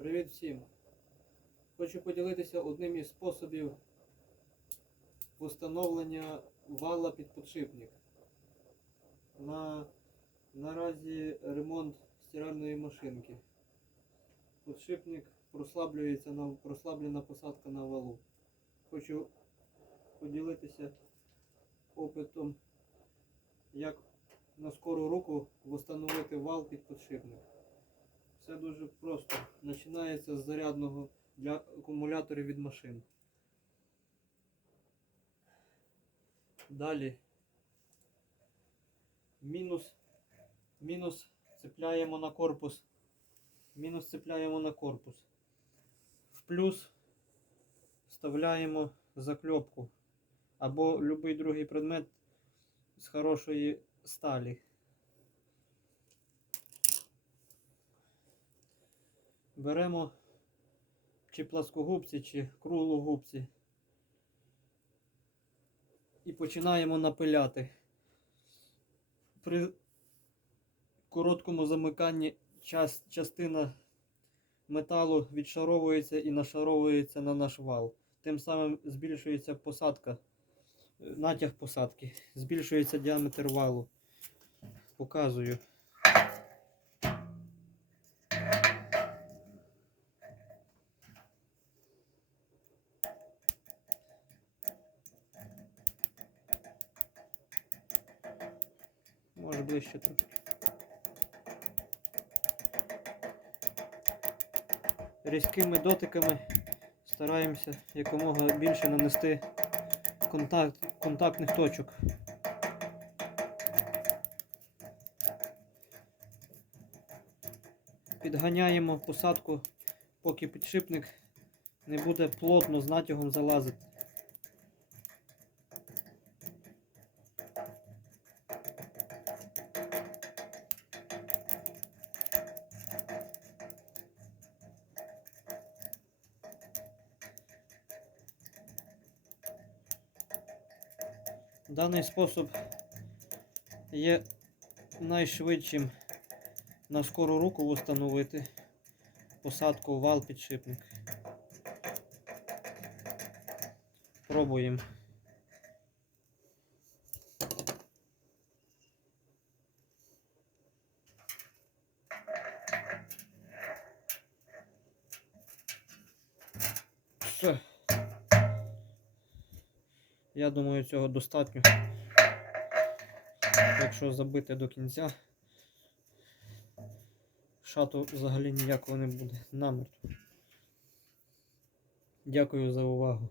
Привіт всім! Хочу поділитися одним із способів встановлення вала під підшипник. На, наразі ремонт стиральної машинки. Підшипник прослаблюється на прослаблена посадка на валу. Хочу поділитися опитом, як на скору руку встановити вал під підшипник. Все дуже просто. Починається з зарядного для акумуляторів від машин. Далі. Мінус. Мінус цепляємо на корпус. Мінус цепляємо на корпус. В плюс вставляємо закльопку. Або будь-який другий предмет з хорошої сталі. Беремо чи пласкогубці, чи круглогубці і починаємо напиляти. При короткому замиканні час, частина металу відшаровується і нашаровується на наш вал. Тим самим збільшується посадка, е, натяг посадки, збільшується діаметр валу. Показую. Може ближче трошки. Різкими дотиками стараємося якомога більше нанести контакт, контактних точок. Підганяємо посадку, поки підшипник не буде плотно з натягом залазити. Даний спосіб є найшвидшим на скору руку встановити посадку вал підшипник. Пробуємо. Все. Я думаю, цього достатньо. Якщо забити до кінця, шату взагалі ніякого не буде намертво. Дякую за увагу.